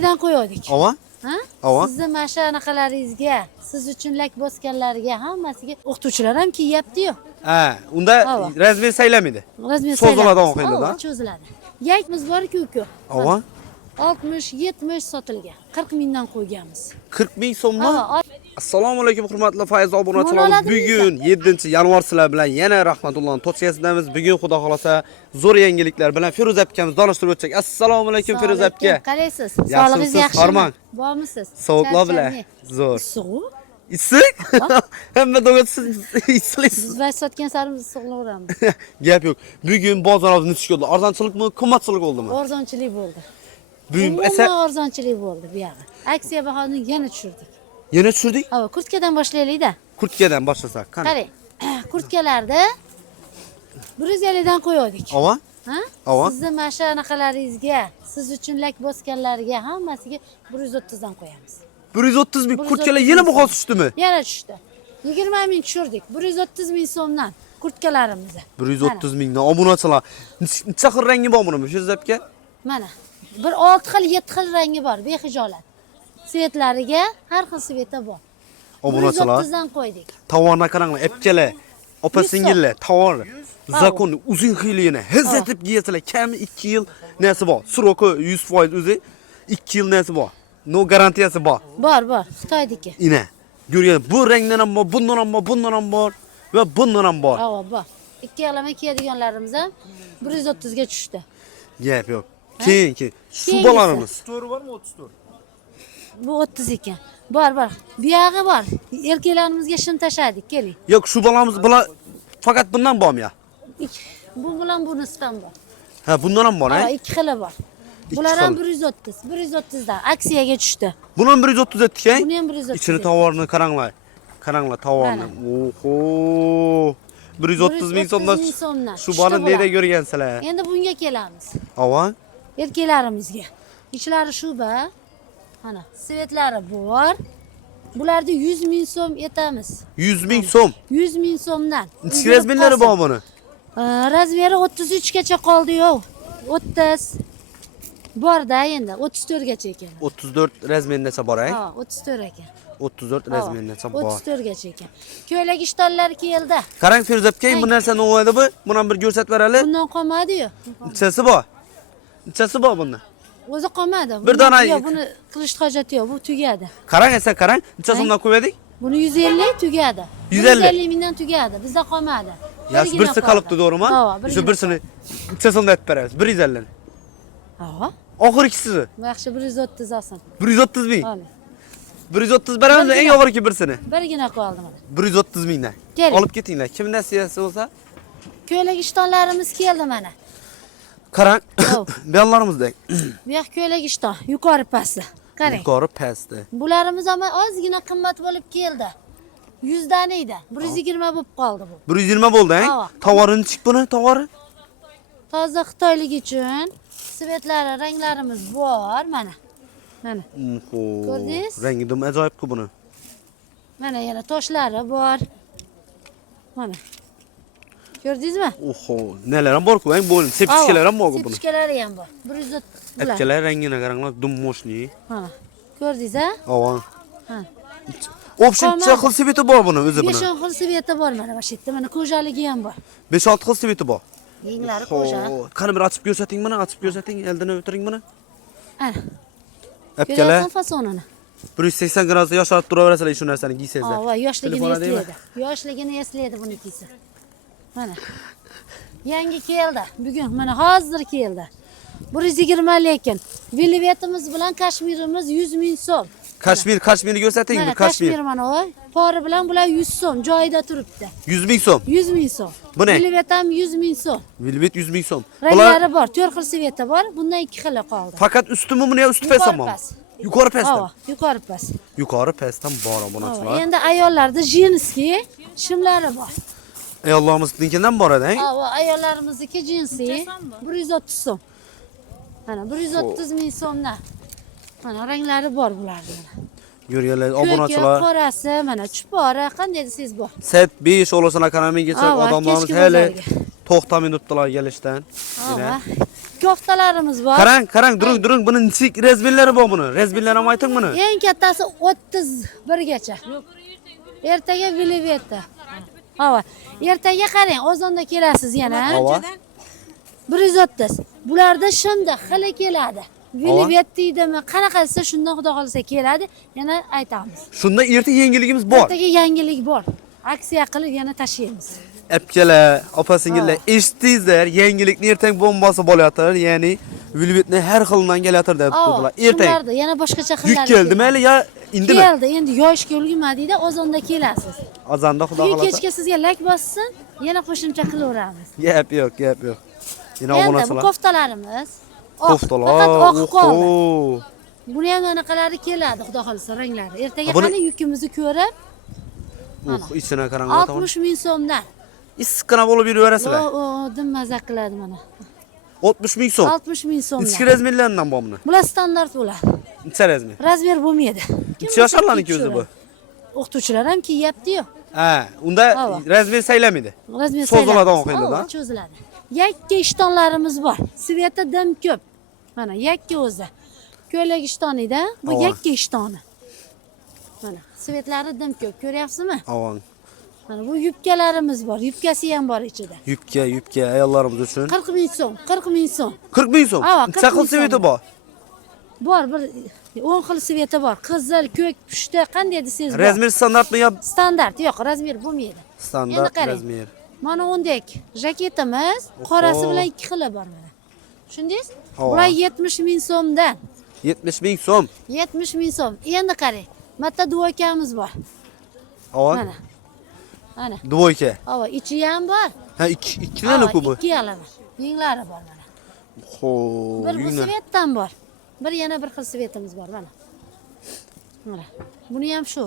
yilidan qo'ydik. Ava? Ha? Ava? Sizni mana shu anaqalaringizga, siz uchun lak bosganlarga hammasiga o'qituvchilar ham kiyapti-yu. Ha, unda razmer saylamaydi. Razmer Cho'ziladi o'qiydi-da. Cho'ziladi. Yakimiz bor-ku uku. Ava? 60-70 sotilgan. 40 mingdan qo'yganmiz. 40 ming so'mmi? Assalomu alaykum hurmatli Fayz Mo'l obunachilar. oladimi Bugun 7-yanvar sizlar bilan yana Rahmatullohning to'tkasidamiz. Bugun xudo xolasa zo'r yangiliklar bilan Feruza akamiz donishtirib o'tsak. Assalomu alaykum Feruza aka. Qalaysiz? Sog'lig'ingiz yaxshimi? Bormisiz? Sovuqlar bilan. Zo'r. Sovuq? Issiq? Hamma do'g'asiz issiqsiz. Biz vay sotgan sari so'qlaveramiz. Gap yo'q. Bugun bozor oldi nechga bo'ldi? Arzonchilikmi, qimmatchilik bo'ldimi? Arzonchilik bo'ldi. Bugun esa arzonchilik bo'ldi bu yog'i. Aksiya bahosini yana tushirdik. Yana tushirdik? Ha, kurtkadan boshlaylik-da. Kurtkadan boshlasak, qani? Qarang. Kurtkalarda 150 dan qo'ydik. Ava? Ha? Ava? Sizni mana shu anaqalaringizga, siz uchun lak bosganlarga hammasiga 130 dan qo'yamiz. 130 ming kurtkalar yana baho tushdimi? Yana tushdi. 20 ming tushirdik. 130 ming so'mdan kurtkalarimizni. 130 mingdan obunachilar. Necha xil rangi bor buni? Shu zapga? Mana. Bir 6 xil, 7 xil rangi bor, behijolat. Svetlariga har xil sveta bor. Obunachilar. 130 dan qo'ydik. Tovarni qaranglar, epkalar, opa-singillar, tovar. Zakon uzun xiyligini hizzatib yeysalar, kami 2 yil nasi bor. Suroki 100% o'zi 2 yil nasi bor. No garantiyasi bor. Bor. Xitoydiki. Ina. Ko'rgan bu rangdan ham bor, bundan ham bor, bundan ham bor va bundan ham bor. Ha, bor. Ikki yoqlama kiyadiganlarimiz ham 130 ga tushdi. Gap yo'q. Keyin. Shu bolarimiz. 34 bormi 34? Bu 30 ekan. Bor. Bu yog'i bor. Erkaklarimizga shim tashadik, keling. Yo'q, shu bolamiz bular faqat bundan bormi ya? Bu bilan bu nisban bor. Ha, bundan ham bor, ha? Ha, ikki xili bor. Bular ham 130. 130 dan aksiyaga tushdi. Buni ham 130 etdik-a? Buni ham 130. İçini tovarni qaranglar. Qaranglar tovarni. Oho! 130 ming so'mdan. Shu bani neda ko'rgansizlar? Endi bunga kelamiz. Ava? Erkaklarimizga. Ichlari shuba. Mana, svetlari bor. Bularni 100 ming so'm etamiz. 100 ming so'm. 100 ming so'mdan. Ichki razmerlari bor buni. Razmeri 33 gacha qoldi-yu. 30 bor-da endi 34 gacha ekan. 34 razmeringacha bor, ha? Ha, 34 ekan. 34 razmeringacha bor. 34 gacha ekan. Ko'ylak ishtonlar keldi. Qarang Feruza aka, bu narsa nima bo'ladi bu? Buni ham bir ko'rsatib beraylik. Bundan qolmadi-yu. Ichasi bor. Ichasi bor bundan. O'zi qolmadi. Bir dona yo'q, buni qilish hojati yo'q, bu tugadi. Qarang esa, qarang. Necha so'mdan qo'ydik? Buni 150 tugadi. 150 mingdan tugadi. Bizda qolmadi. Yaxshi, birsi qolibdi, to'g'rimi? Shu birsini necha so'mdan aytib beramiz? 150 ni. Ha. Oxirgisi. Yaxshi 130 olsin. 130 ming. Mana. 130 beramiz, eng oxirgi birsini. Birgina qoldi mana. 130 mingdan. Olib ketinglar. Kim nasiyasi bo'lsa? Ko'ylak ishtonlarimiz keldi mana. Qarang. Belllarimizdek. Bu yoq ko'ylak ishton, yuqori pasti. Qarang. Yuqori pasti. Bularimiz ham ozgina qimmat bo'lib keldi. 100 dan edi. 120 bo'lib qoldi bu. 120 bo'ldi, ha? Tovarini chiq buni, tovari. Toza xitoylik uchun svetlari, ranglarimiz bor mana. Mana. Ko'rdingiz? Rangi dum ajoyib-ku buni. Mana yana toshlari bor. Mana. Ko'rdingizmi? Oho, nelar ham bor-ku, eng bo'lim, sepishkalar ham bor-ku buni. Sepishkalari ham bor. 130 bular. Akkalar rangini qaranglar, dum moshli. Ha. Ko'rdingiz-a? Ava. Ha. O'pshitcha xil sveti bor buni o'zi buni. 5 xil sveti bor mana bu yerda. Mana ko'jaligi ham bor. 5-6 xil sveti bor. Yenglari qo'ja. Qani bir ochib ko'rsating buni, ochib ko'rsating, eldini o'tiring buni. Ana. Apkalar. Ko'rasizmi fasonini? 180 gradusda yosharib turaverasizlar shu narsani kiysangizlar. Ha, yoshligini eslaydi. Yoshligini eslaydi buni kiysa. Mana. Yangi keldi. Bugun mana hozir keldi. 120 lekin. Velvetimiz bilan kashmirimiz 100 ming so'm. Kashmirni ko'rsating, bu kashmir. Kashmir mana o. Pori bilan bular 100 so'm joyida turibdi. 100 ming so'm. 100 ming so'm. Bu ne? Velvet ham 100 ming so'm. Velvet 100 ming so'm. Ranglari bor, 4 xil sveti bor. Bundan 2 xili qoldi. Faqat ustimi buni yo usti pastmi? Yuqori pastmi? Ha, yuqori past. Yuqori pastdan bor obunachilar. Endi ayollarda jinski shimlari bor. Ayollarimizningkidan boradi, ha? Ha, ayollarimizniki jinsi 130 so'm. Mana 130 ming so'mdan. Mana ranglari bor bularning. Ko'rganlar obunachilar. Qorasi, mana chupori, qanday desangiz bor. Set 5 o'lasan akademiyaga odamlarimiz hali to'xtamay turibdilar kelishdan. koftalarimiz bor. Qarang, during. Buni nechik razmerlari bor buni? Razmerlarini ayting buni. Eng kattasi 31 gacha. Ertaga velivetta. Hava. Ertaga qarang, ozonda kelasiz yana. Hava. 130. Bularda shunda xili keladi. Velivetta deydimi, qanaqa desa shundan xudo xolisa keladi. Yana aytamiz. Shunda erta yangiligimiz bor. Ertaga yangilik bor. Aksiya qilib yana tashiymiz. Apkalar, opa-singillar, eshitdingizlar, yangilikni ertang bombasi bo'layotir, ya'ni velvetni har xildan kelayotir deb turdilar. Ertang. Shunlarda yana boshqacha Yuk xillar. keldi mayli yo indimi? Keldi, endi yoshga ulgurmadingda, ozonda kelasiz. Azanda xudo xolasa. Kechga sizga lak bossin, yana qo'shimcha qilaveramiz. Gap yo'q. Yana Endi bu obunachilar. koftalarimiz. Koftalar. Faqat oq qoldi. Oho. Buni ham anaqalari keladi, xudo xolisa ranglari. Ertaga Buni- qani yukimizni ko'rib, Ichini qarang. 60 ming so'mdan. Issiqqina bo'lib yuraverasizlar. O, dim maza qiladi mana. 60 ming so'm. 60 ming Ichki so'mdan. razmerlaridan bormi? Bular standart bo'ladi. Necha razmer? Razmer bo'lmaydi. Necha yoshlarniki o'zi bu? O'qituvchilar ham kiyapti-yu. Ha, unda Hava. razmer saylamaydi. Razmer So'ziladi o'qiydi-da. cho'ziladi. Yakka ishtonlarimiz bor. Sveta dim ko'p. Mana yakka o'zi. Ko'ylak ishtonida, bu Hava. yakka ishtoni. Mana svetlari dim ko'p, ko'ryapsizmi? Avon. Mana bu yubkalarimiz bor. Yubkasi ham bor ichida. Yubka ayollarimiz uchun 40 ming so'm, 40 ming so'm. 40 ming so'm. Hava, 40 Necha xil ming sveti so'm. bor? Bor, bir 10 xil sveti bor. Qizil, ko'k, pushti, qanday desangiz bor. Razmer standartmi yo Standart, yo'q, razmer bo'lmaydi. standart Endi qarang. razmer? Mana undek jaketimiz, qorasi bilan ikki xili bor mana. Tushundingiz? Havo. Bular 70 ming so'mdan. 70 ming so'm. 70 ming so'm. Endi qarang. Bitta duvokamiz bor. Avon. Mana. Mana. Dvoyka. Havo, ichi ham bor. Ha, ikkidan ku bu. Ikki yala bor. Yenglari bor mana. Xo'p, Bir bu yunglar. svetdan bor. Bir yana bir xil svetimiz bor mana. Mana. Buni ham shu.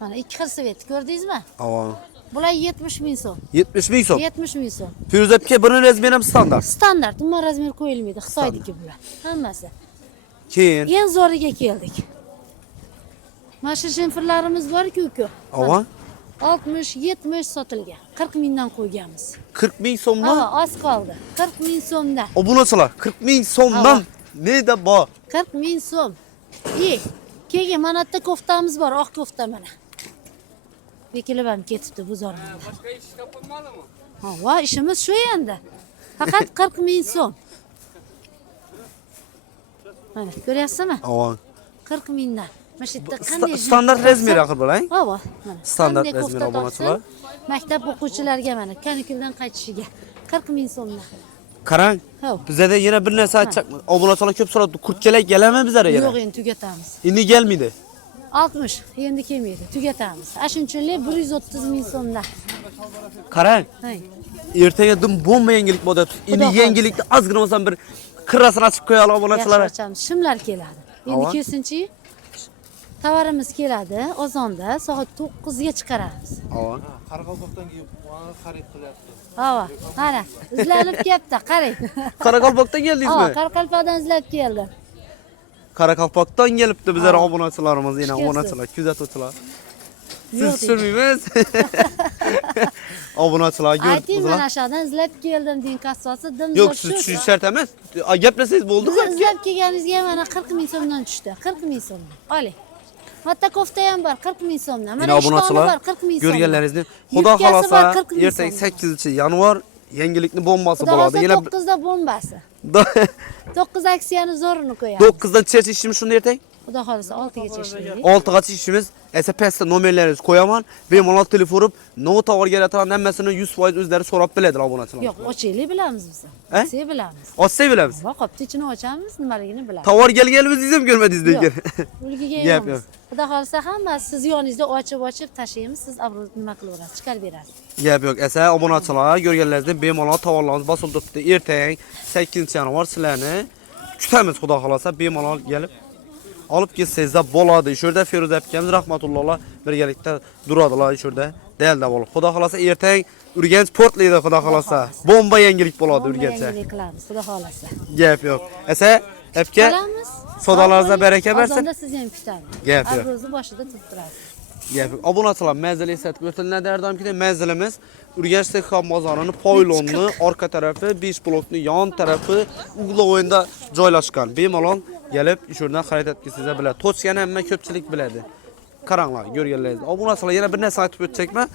Mana ikki xil svet, ko'rdingizmi? Avon. Bular 70 ming so'm. 70 ming so'm. 70 ming so'm. Firuzabga buni razmeri ham standart. Standart, umuman razmer qo'yilmaydi. Xitoydagi bular. Hammasi. Keyin Eng zo'riga keldik. Mana shu jemferlarimiz bor-ku uka. avon 60-70 sotilgan. 40 mingdan qo'yganmiz. 40 ming so'mmi? Ha, oz qoldi. 40 ming so'mdan. Obunachilar 40 ming so'mdan neda bor? 40 ming so'm. Keyin mana bitta koftamiz bor, oq kofta mana. Bekilib ham ketibdi bu zormanda. Boshqa ish topilmadimi? Ha, va ishimiz shu endi. Faqat 40 ming so'm. Mana, ko'ryapsizmi? Avon. 40 mingdan. Mana shu yerda qanday Standart razmer axir bo'lang. Ha, va. Mana. Standart Qanday razmer kofta obunachilar. topsin, Maktab o'quvchilariga mana kanikuldan qaytishiga 40 ming so'mdan. Qarang. Ha. Bizda yana bir narsa aytsak, obunachilar ko'p so'radi. Kurtkalar kelami bizlar yana? Yo'q, endi tugatamiz. Endi kelmaydi. 60 endi kelmaydi, tugatamiz. Ashunchalik 130 ming so'mdan. Qarang. Hay. Ertaga dim bomba yangilik bo'ladi. Endi Xudo yangilikni ozgina bo'lsa bir qirrasini ochib qo'yaylik obunachilar. Yaxshi ochamiz. Shimlar keladi. Endi Havo. kelsinchi tovarimiz keladi. Ozonda soat 9 ga chiqaramiz. Avon. Qoraqalpoqdan kelib, mana xarid qilyapti. Havo, mana izlanib ketdi, qarang. Qoraqalpoqdan Ha, keldingizmi? Qoraqalpoqdan izlab keldi. Qoraqalpoqdan kelibdi bizlar Havo. obunachilarimiz, yana Xush kelibsiz. obunachilar, kuzatuvchilar. Siz Yo'q deydi. tushunmaymiz. Obunachilar Ayting, ko'rdingizlar. mana aşağıdan izlab keldim deyin kassosi dim Yo'q, zo'r siz shu. tushunish shart emas. Gaplasangiz bo'ldi. Siz izlab kelganingizga mana 40 ming so'mdan tushdi. 40 ming so'mdan. Oling. Bitta kofta ham bor 40 ming so'mdan. Mana Mana ishtoni obunachilar bor 40 ming so'mdan. ko'rganlaringizni Xudo Yubkasi xolasa bor 40 ming ertaga so'mdan. 8-yanvar yangilikni bombasi Xudo bo'ladi. xolasa Yana 9da bombasi. 9 aksiyani zo'rini qo'yamiz. 9dan chacha ishimiz shunda ertaga. Xudo xolasa 6 gacha ishlaylik. 6gacha ishimiz. Esa pastda nomerlaringizni qo'yaman. Bemalol telefon urib, no tovar keladigan hammasini 100% o'zlari so'rab biladilar obunachilar. Yo'q, ochaylik bilamiz biz. Eh? Ochsak bilamiz. Ochsak bilamiz. Va qopni ichini ochamiz, nimaligini bilamiz. Tovar kelganimizni ham ko'rmadingiz lekin. Ulgiga Gap emas. Xudo xolasa hammasi siz yoningizda ochib tashlaymiz, siz nima qilaverasiz, chiqarib berasiz. Gap yo'q. Esa obunachilar ko'rganlaringizda bemalol tovarlarimiz bosilib turibdi. Ertaga 8-yanvar sizlarni kutamiz Xudo xolasa bemalol kelib olib kelsangiz bo'ladi. Shu yerda Feruza akamiz rahmatullohlar birgalikda duradilar shu yerda. Dalda bo'lib. Xudo xolasa ertaga Urganch portlaydi Xudo xolasa. Bomba yangilik bo'ladi Urganchda. Yangilik qilamiz, Xudo xolasa. Gap yo'q. Esa apka Qilamiz. savdolaringizga baraka bersin. Ozonda siz ham kutamiz. Gap yo'q. Argozni boshida turib turasiz. Gap. Obunachilar manzilni eslatib o'tilgan dardamkida manzilimiz Urganch Texxom bozorini Poylonni orqa tarafi, 5 blokni yon tarafi uglovoyinda joylashgan. Bemalol kelib ishurdan xarid etkizingizlar biladi. Tochkani hamma ko'pchilik biladi. Qaranglar, ko'rganlaringiz. Obunachilar yana bir narsa aytib o'tchakman.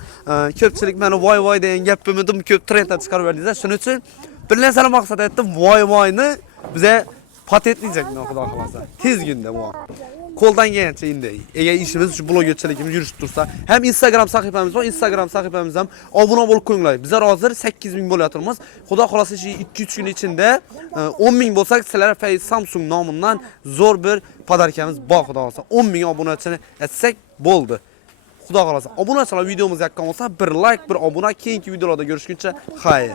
Ko'pchilik meni voy degan gapimni ko'p trenddan chiqarib berdingizlar. Shuning uchun bir narsani maqsad etdim. Voyni biza patentleyecekmi xudo xolasa. Tez kunda bu. Qo'ldan kelgancha endi. Agar ishimiz shu blogerchiligimiz yurishib tursa, ham Instagram sahifamiz bor. Instagram sahifamiz ham obuna bo'lib qo'yinglar. Bizlar hozir 8000 bo'layotimiz. Xudo xolasa shu 2-3 kun ichida 10000 bo'lsak, sizlar Faiz Samsung nomidan zo'r bir podarkamiz bor xudo xolasa. 10000 obunachini etsak bo'ldi. Xudo xolasa. Obunachilar videomiz yoqqan bo'lsa, bir like, bir obuna, keyingi videolarda ko'rishguncha xayr.